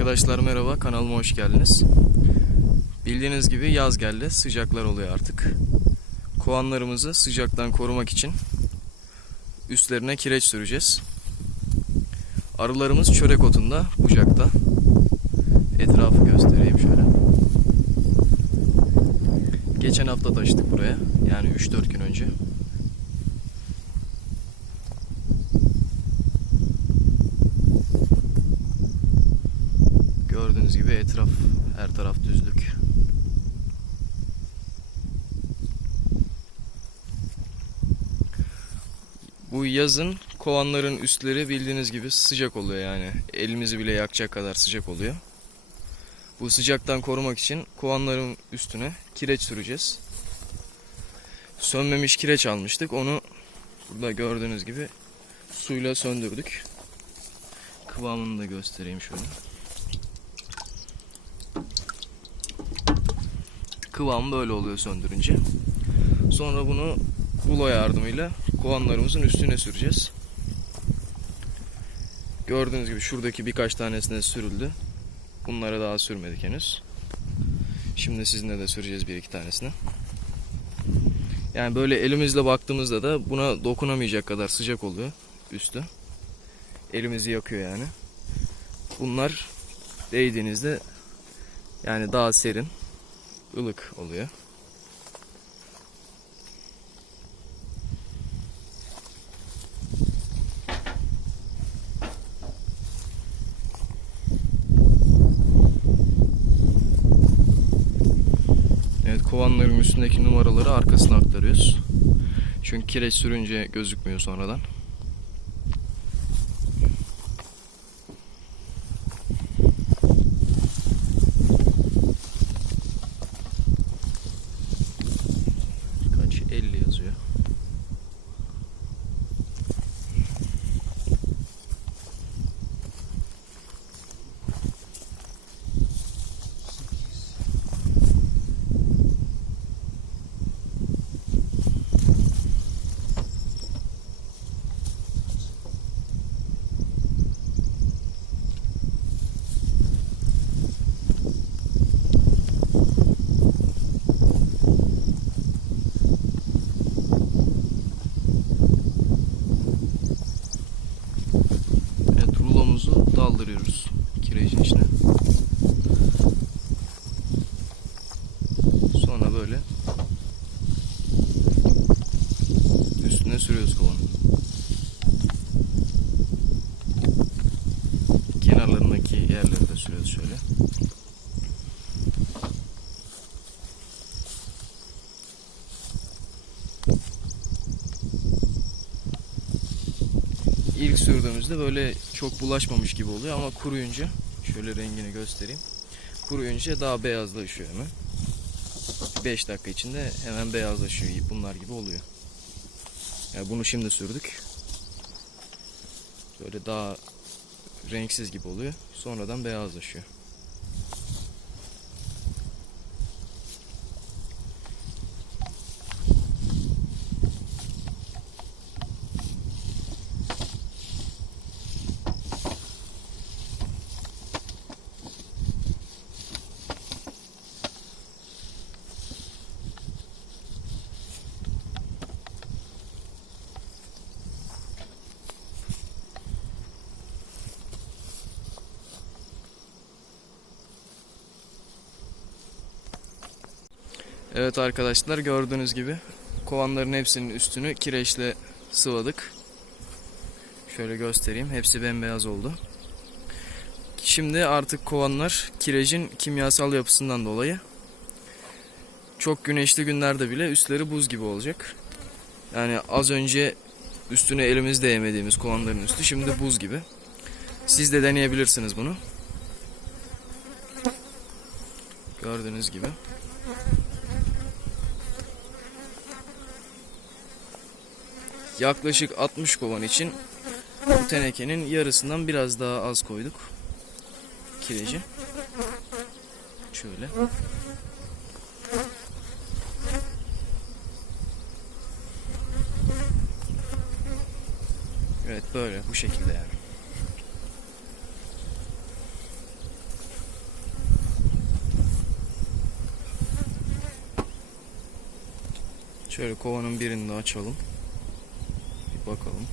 Arkadaşlar merhaba, kanalıma hoş geldiniz. Bildiğiniz gibi yaz geldi, sıcaklar oluyor artık. Kovanlarımızı sıcaktan korumak için üstlerine kireç süreceğiz. Arılarımız çörek otunda, bucakta. Etrafı göstereyim şöyle. Geçen hafta taşıdık buraya, yani 3-4 gün önce. Gördüğünüz gibi etraf her taraf düzlük. Bu yazın kovanların üstleri bildiğiniz gibi sıcak oluyor yani. Elimizi bile yakacak kadar sıcak oluyor. Bu sıcaktan korumak için kovanların üstüne kireç süreceğiz. Sönmemiş kireç almıştık. Onu burada gördüğünüz gibi suyla söndürdük. Kıvamını da göstereyim şöyle. Kıvam böyle oluyor söndürünce. Sonra bunu rulo yardımıyla kovanlarımızın üstüne süreceğiz. Gördüğünüz gibi şuradaki birkaç tanesine sürüldü. Bunlara daha sürmedik henüz. Şimdi sizinle de süreceğiz bir iki tanesini. Yani böyle elimizle baktığımızda da buna dokunamayacak kadar sıcak oluyor üstü. Elimizi yakıyor yani. Bunlar değdiğinizde yani daha serin, ılık oluyor. Evet kovanların üstündeki numaraları arkasına aktarıyoruz. Çünkü kireç sürünce gözükmüyor sonradan. Kaç? 50 yazıyor. Evet rulomuzu daldırıyoruz kirecin içine. Sonra böyle üstüne sürüyoruz kovanın. Kenarlarındaki yerleri de sürüyoruz şöyle. İlk sürdüğümüzde böyle çok bulaşmamış gibi oluyor ama kuruyunca şöyle rengini göstereyim. Kuruyunca daha beyazlaşıyor hemen. 5 dakika içinde hemen beyazlaşıyor. Bunlar gibi oluyor. Yani bunu şimdi sürdük. Böyle daha renksiz gibi oluyor. Sonradan beyazlaşıyor. Evet arkadaşlar gördüğünüz gibi kovanların hepsinin üstünü kireçle sıvadık. Şöyle göstereyim. Hepsi bembeyaz oldu. Şimdi artık kovanlar kirecin kimyasal yapısından dolayı çok güneşli günlerde bile üstleri buz gibi olacak. Yani az önce üstüne elimiz değmediğimiz kovanların üstü şimdi buz gibi. Siz de deneyebilirsiniz bunu. Gördüğünüz gibi. yaklaşık 60 kovan için bu tenekenin yarısından biraz daha az koyduk kireci. Şöyle. Evet böyle bu şekilde yani. Şöyle kovanın birini de açalım. Bakalım.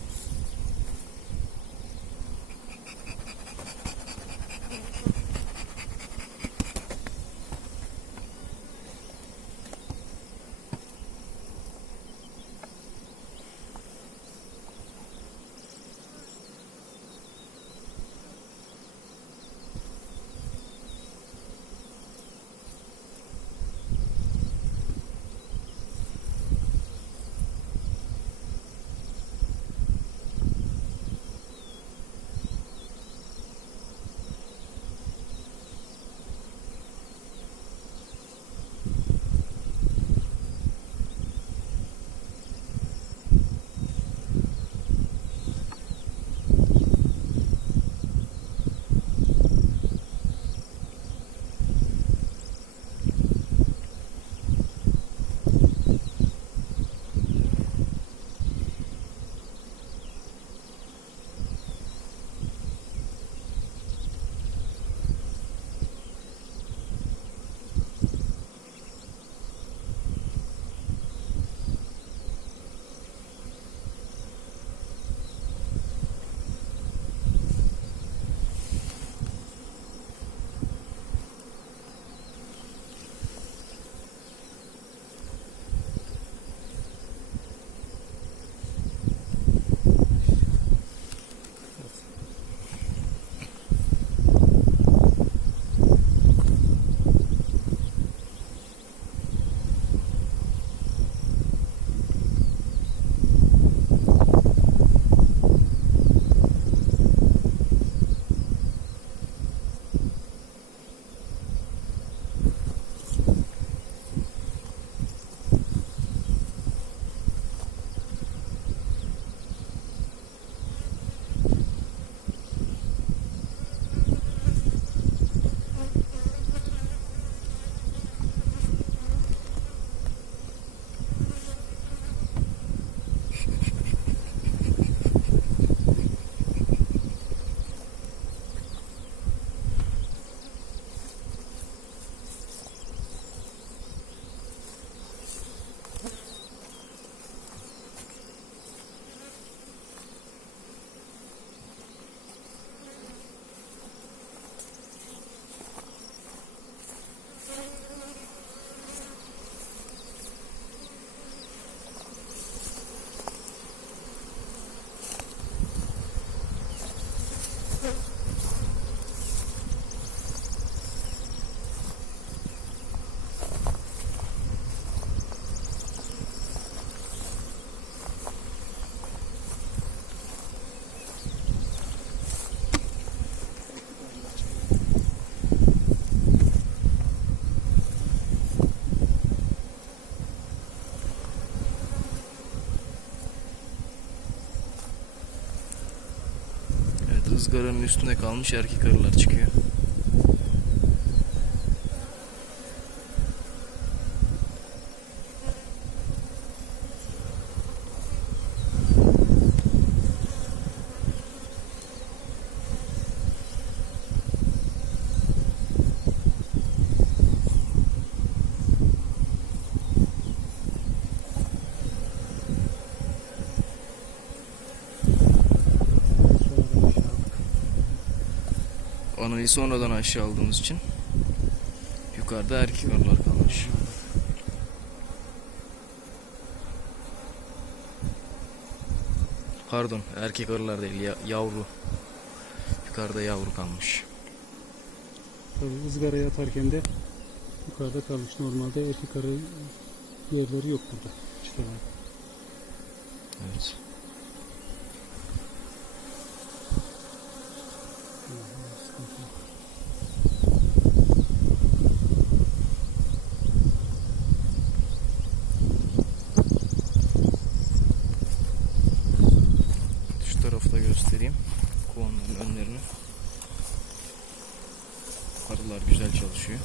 Izgaranın üstüne kalmış erkek arılar çıkıyor. Sonradan aşağı aldık. Anayı sonradan aşağı aldığımız için yukarıda erkek arılar kalmış. Pardon erkek arılar değil ya- yavru. Yukarıda yavru kalmış. Tabii ızgaraya atarken de yukarıda kalmış. Normalde erkek arı yerleri yok burada. Çıtalar. Evet. Göstereyim. Kovanların önlerini. Arılar güzel çalışıyor.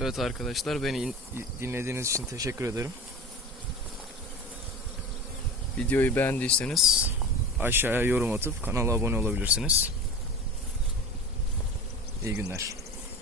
Evet arkadaşlar beni in- dinlediğiniz için teşekkür ederim. Videoyu beğendiyseniz aşağıya yorum atıp kanala abone olabilirsiniz. İyi günler.